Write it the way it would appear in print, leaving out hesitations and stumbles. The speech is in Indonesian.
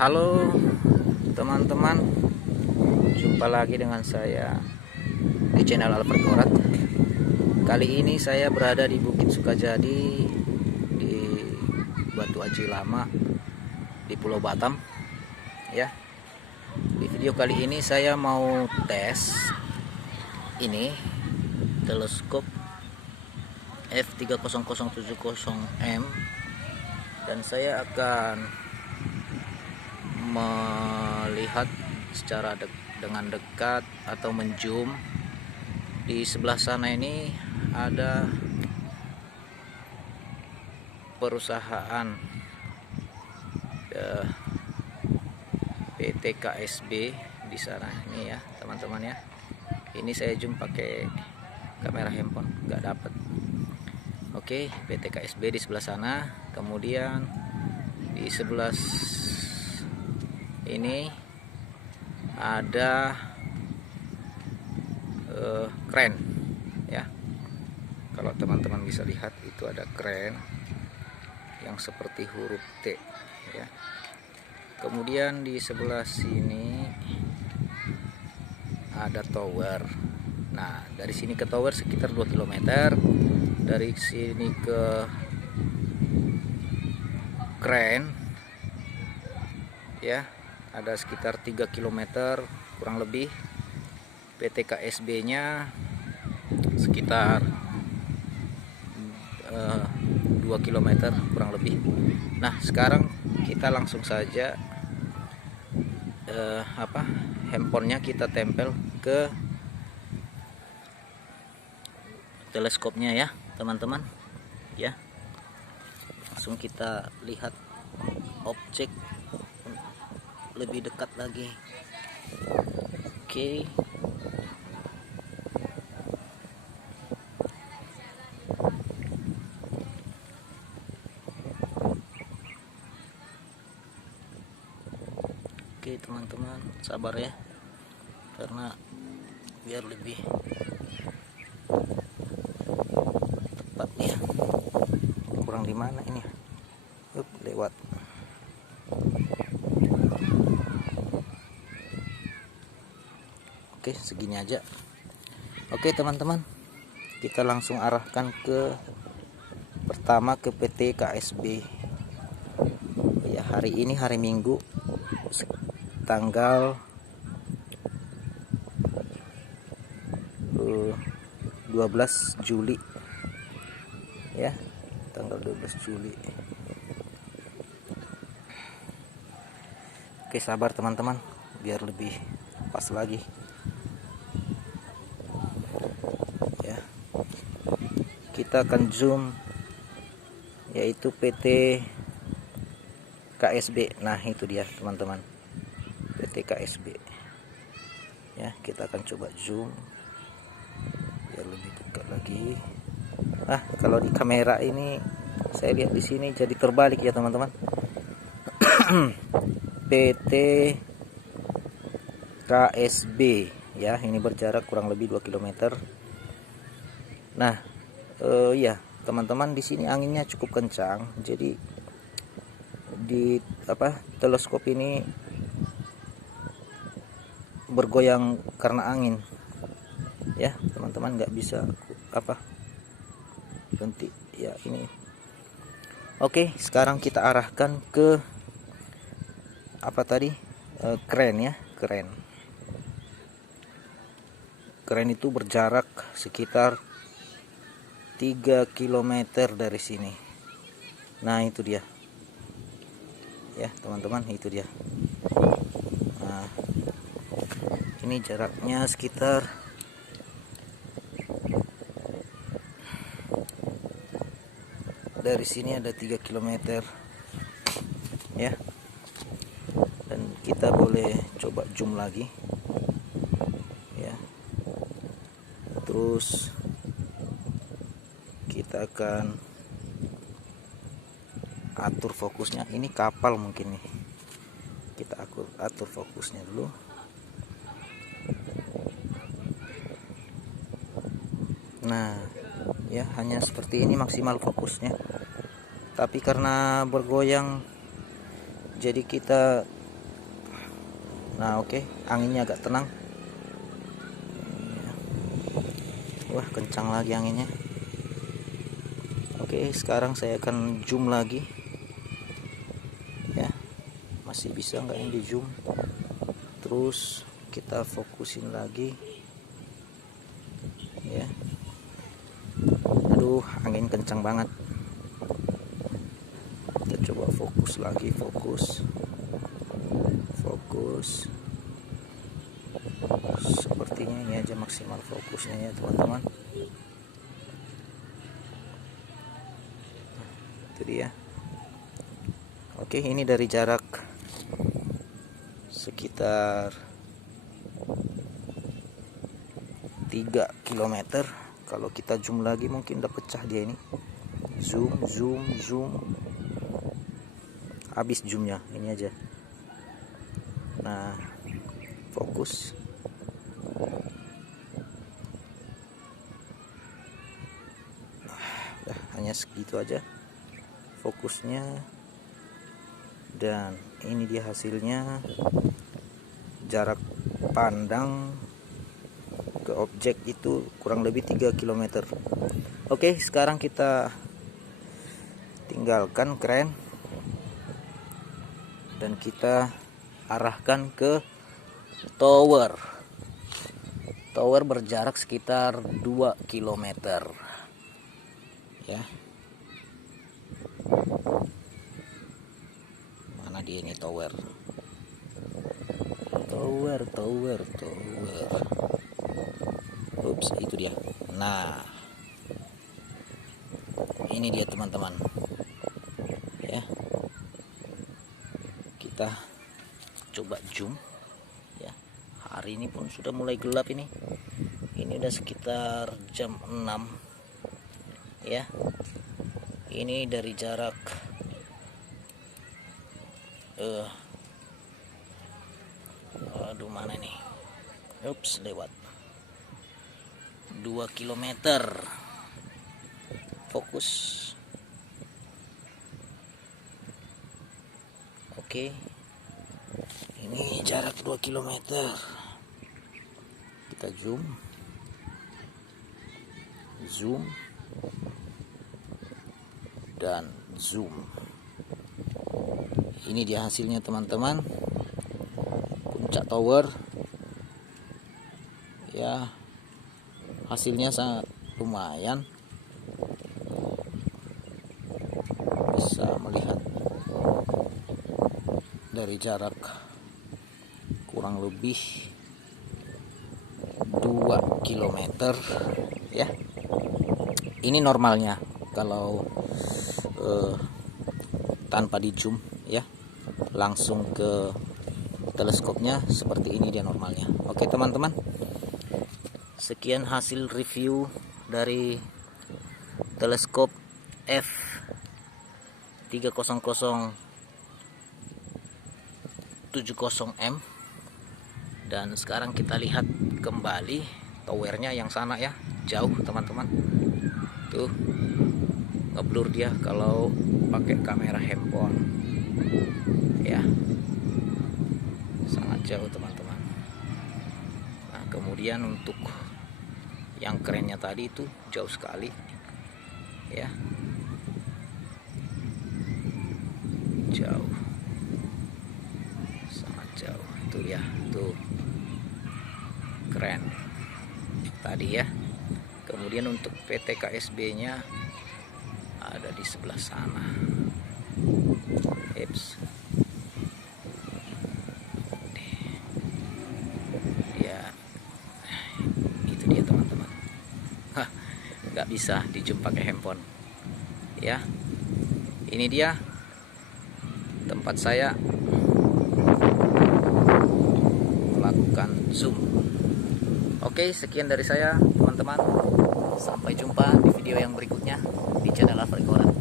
Halo teman-teman, jumpa lagi dengan saya di channel Albert Gorat. Kali ini saya berada di Bukit Sukajadi, di Batu Aji Lama, di Pulau Batam. Ya, di video kali ini saya mau tes ini teleskop F30070M, dan saya akan melihat secara dengan dekat atau menzoom. Di sebelah sana ini ada perusahaan PT KSB di sana ini ya teman-teman ya. Ini saya zoom pakai kamera handphone, nggak dapat. Oke, PT KSB di sebelah sana. Kemudian di sebelah ini ada kren ya. Kalau teman-teman bisa lihat, itu ada kren yang seperti huruf T ya. Kemudian di sebelah sini ada tower. Nah, dari sini ke tower sekitar 2 km. Dari sini ke kren ya, ada sekitar 3 km kurang lebih. PT KSB nya sekitar 2 km kurang lebih. Nah, sekarang kita langsung saja handphonenya kita tempel ke teleskopnya ya teman-teman ya. Langsung kita lihat objek lebih dekat lagi. Oke. Oke teman-teman, sabar ya, karena biar lebih tepat ya. Kurang di mana ini? Lewat. Oke, segini aja. Oke teman-teman, kita langsung arahkan ke pertama ke PT KSB ya. Hari ini hari Minggu, tanggal 12 Juli ya, tanggal 12 Juli. Oke, sabar teman-teman, biar lebih pas lagi ya. Kita akan zoom, yaitu PT KSB. Nah, itu dia teman-teman, PT KSB ya. Kita akan coba zoom biar lebih dekat lagi. Kalau di kamera ini saya lihat di sini jadi terbalik ya teman-teman. PT KSB ya, ini berjarak kurang lebih 2 km. Nah, ya teman-teman, di sini anginnya cukup kencang, jadi di teleskop ini bergoyang karena angin ya teman-teman, nggak bisa berhenti ya ini. Oke, sekarang kita arahkan ke kren ya. Kren itu berjarak sekitar 3 km dari sini. Nah, itu dia ya teman-teman, itu dia. Nah, ini jaraknya sekitar dari sini ada 3 km ya. Dan kita boleh coba zoom lagi ya. Terus kita akan atur fokusnya. Ini kapal mungkin nih, kita atur fokusnya dulu. Nah ya, hanya seperti ini maksimal fokusnya. Tapi karena bergoyang, jadi kita Nah oke, anginnya agak tenang. Wah, kencang lagi anginnya. Oke, sekarang saya akan zoom lagi ya. Masih bisa nggak ini di zoom? Terus kita fokusin lagi ya. Aduh, angin kencang banget. Kita coba fokus lagi, fokus. Sepertinya ini aja maksimal fokusnya ya teman-teman. Itu dia. Oke, ini dari jarak sekitar 3 km. Kalau kita zoom lagi mungkin udah pecah dia ini. Zoom. Habis zoomnya, ini aja. Nah, fokus. Udah, hanya segitu aja fokusnya. Dan ini dia hasilnya. Jarak pandang ke objek itu kurang lebih 3 km. Oke, sekarang kita tinggalkan kren dan kita arahkan ke tower. Tower berjarak sekitar 2 km ya. Mana dia ini tower? Ups, itu dia. Nah, ini dia teman-teman ya. Kita coba zoom ya. Hari ini pun sudah mulai gelap ini. Ini udah sekitar jam 6 ya. Ini dari jarak aduh, mana nih? Ups, lewat 2 km. Fokus. Oke. Ini jarak 2 km. Kita zoom. Dan zoom. Ini dia hasilnya teman-teman. Puncak tower ya, hasilnya sangat lumayan. Bisa melihat dari jarak kurang lebih 2 km ya. Ini normalnya kalau tanpa di zoom ya, langsung ke teleskopnya seperti ini dia normalnya. Oke teman-teman, sekian hasil review dari teleskop F30070M. Dan sekarang kita lihat kembali towernya yang sana ya, jauh teman-teman. Tuh, ngeblur dia kalau pakai kamera handphone ya, sangat jauh teman-teman. Nah, kemudian untuk yang kerennya tadi itu jauh sekali ya, jauh, sangat jauh. Itu ya, tuh keren tadi ya. Kemudian untuk PT KSB nya ada di sebelah sana. Itu dia teman-teman. Nggak bisa di zoom pakai handphone ya. Ini dia tempat saya melakukan zoom. Oke, sekian dari saya teman-teman. Sampai jumpa di video yang berikutnya di channel Alfred Gorat.